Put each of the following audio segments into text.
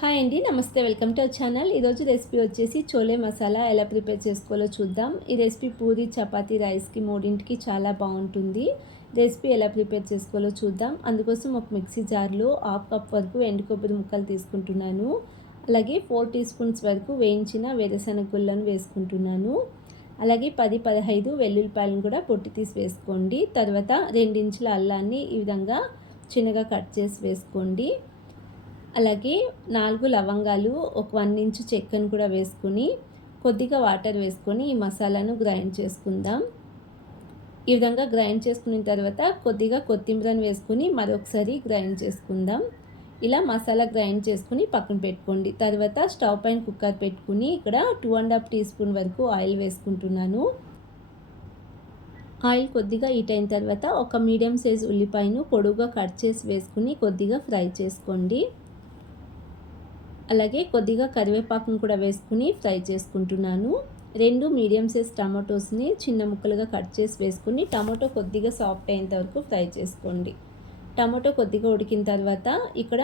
Hi అండి. నమస్తే. Welcome to our channel. ఈరోజు రెసిపీ వచ్చేసి చోలే మసాలా ఎలా ప్రిపేర్ చేసుకోవాలో చూద్దాం. ఈ రెసిపీ పూరి, చపాతీ, రైస్‌కి మూడింటికి చాలా బాగుంటుంది. రెసిపీ ఎలా ప్రిపేర్ చేసుకోవాలో చూద్దాం. అందుకోసం ఒక మిక్సీ జార్లో హాఫ్ కప్ వరకు ఎండు కొబ్బరి ముక్కలు తీసుకుంటున్నాను. అలాగే 4 టీ స్పూన్స్ వరకు వేయించిన వేరుశనగ గుళ్ళను వేసుకుంటున్నాను. అలాగే 10-15 వెల్లుల్లిపాయలను కూడా పొట్టు తీసి వేసుకోండి. తర్వాత 2 ఇంచుల అల్లాన్ని ఈ విధంగా చిన్నగా కట్ చేసి వేసుకోండి. అలాగే 4 లవంగాలు, ఒక 1 ఇంచు చెక్కను కూడా వేసుకొని కొద్దిగా వాటర్ వేసుకొని ఈ మసాలాను గ్రైండ్ చేసుకుందాం. ఈ విధంగా గ్రైండ్ చేసుకున్న తర్వాత కొద్దిగా కొత్తిమీరను వేసుకొని మరొకసారి గ్రైండ్ చేసుకుందాం. ఇలా మసాలా గ్రైండ్ చేసుకుని పక్కన పెట్టుకోండి. తర్వాత స్టవ్ పైన కుక్కర్ పెట్టుకుని ఇక్కడ 2½ టీ స్పూన్ వరకు ఆయిల్ వేసుకుంటున్నాను. ఆయిల్ కొద్దిగా హీట్ అయిన తర్వాత ఒక మీడియం సైజ్ ఉల్లిపాయను పొడవుగా కట్ చేసి వేసుకుని కొద్దిగా ఫ్రై చేసుకోండి. అలాగే కొద్దిగా కరివేపాకును కూడా వేసుకుని ఫ్రై చేసుకుంటున్నాను. 2 మీడియం సైజ్ టమాటోస్ని చిన్న ముక్కలుగా కట్ చేసి వేసుకుని టమాటో కొద్దిగా సాఫ్ట్ అయ్యేంత వరకు ఫ్రై చేసుకోండి. టమాటో కొద్దిగా ఉడికిన తర్వాత ఇక్కడ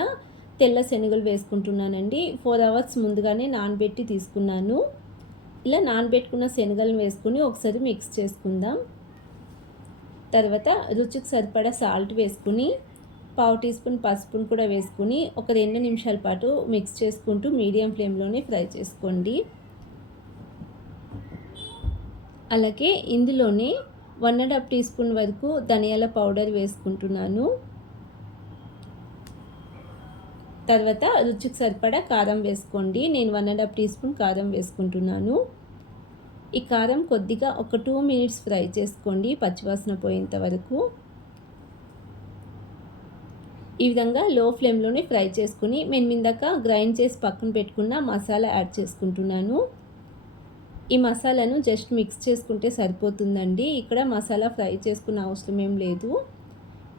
తెల్ల శనగలు వేసుకుంటున్నానండి. 4 అవర్స్ ముందుగానే నానబెట్టి తీసుకున్నాను. ఇలా నానబెట్టుకున్న శనగలను వేసుకుని ఒకసారి మిక్స్ చేసుకుందాం. తర్వాత రుచికి సరిపడా సాల్ట్ వేసుకుని 1/2 టీ స్పూన్ పసుపును కూడా వేసుకుని ఒక 2 నిమిషాల పాటు మిక్స్ చేసుకుంటూ మీడియం ఫ్లేమ్లోనే ఫ్రై చేసుకోండి. అలాగే ఇందులోనే 1½ టీ స్పూన్ వరకు ధనియాల పౌడర్ వేసుకుంటున్నాను. తర్వాత రుచికి సరిపడా కారం వేసుకోండి. నేను 1½ టీ స్పూన్ కారం వేసుకుంటున్నాను. ఈ కారం కొద్దిగా ఒక 2 మినిట్స్ ఫ్రై చేసుకోండి, పచ్చివాసన పోయేంత వరకు. ఈ విధంగా లో ఫ్లేమ్లోనే ఫ్రై చేసుకుని మేము ఇందాక గ్రైండ్ చేసి పక్కన పెట్టుకున్న మసాలా యాడ్ చేసుకుంటున్నాను. ఈ మసాలాను జస్ట్ మిక్స్ చేసుకుంటే సరిపోతుందండి. ఇక్కడ మసాలా ఫ్రై చేసుకున్న అవసరం ఏం లేదు.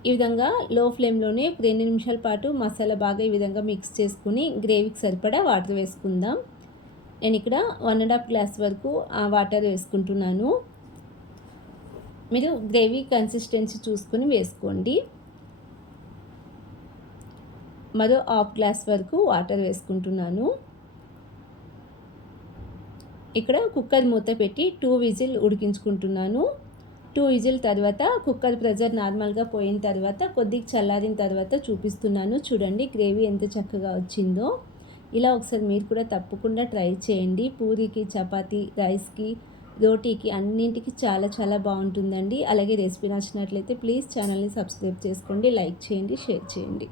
ఈ విధంగా లో ఫ్లేమ్లోనే 2 నిమిషాల పాటు మసాలా బాగా ఈ విధంగా మిక్స్ చేసుకుని గ్రేవీకి సరిపడా వాటర్ వేసుకుందాం. నేను ఇక్కడ 1½ గ్లాస్ వరకు వాటర్ వేసుకుంటున్నాను. మీరు గ్రేవీ కన్సిస్టెన్సీ చూసుకొని వేసుకోండి. మరో హాఫ్ గ్లాస్ వరకు వాటర్ వేసుకుంటున్నాను. ఇక్కడ కుక్కర్ మూత పెట్టి 2 విజిల్ ఉడికించుకుంటున్నాను. 2 విజిల్ తర్వాత కుక్కర్ ప్రెజర్ నార్మల్గా పోయిన తర్వాత కొద్దిగా చల్లారిన తర్వాత చూపిస్తున్నాను. చూడండి గ్రేవీ ఎంత చక్కగా వచ్చిందో. ఇలా ఒకసారి మీరు కూడా తప్పకుండా ట్రై చేయండి. పూరికి, చపాతీ, రైస్కి, రోటీకి అన్నింటికి చాలా చాలా బాగుంటుందండి. అలాగే రెసిపీ నచ్చినట్లయితే ప్లీజ్ ఛానల్ని సబ్స్క్రైబ్ చేసుకోండి, లైక్ చేయండి, షేర్ చేయండి.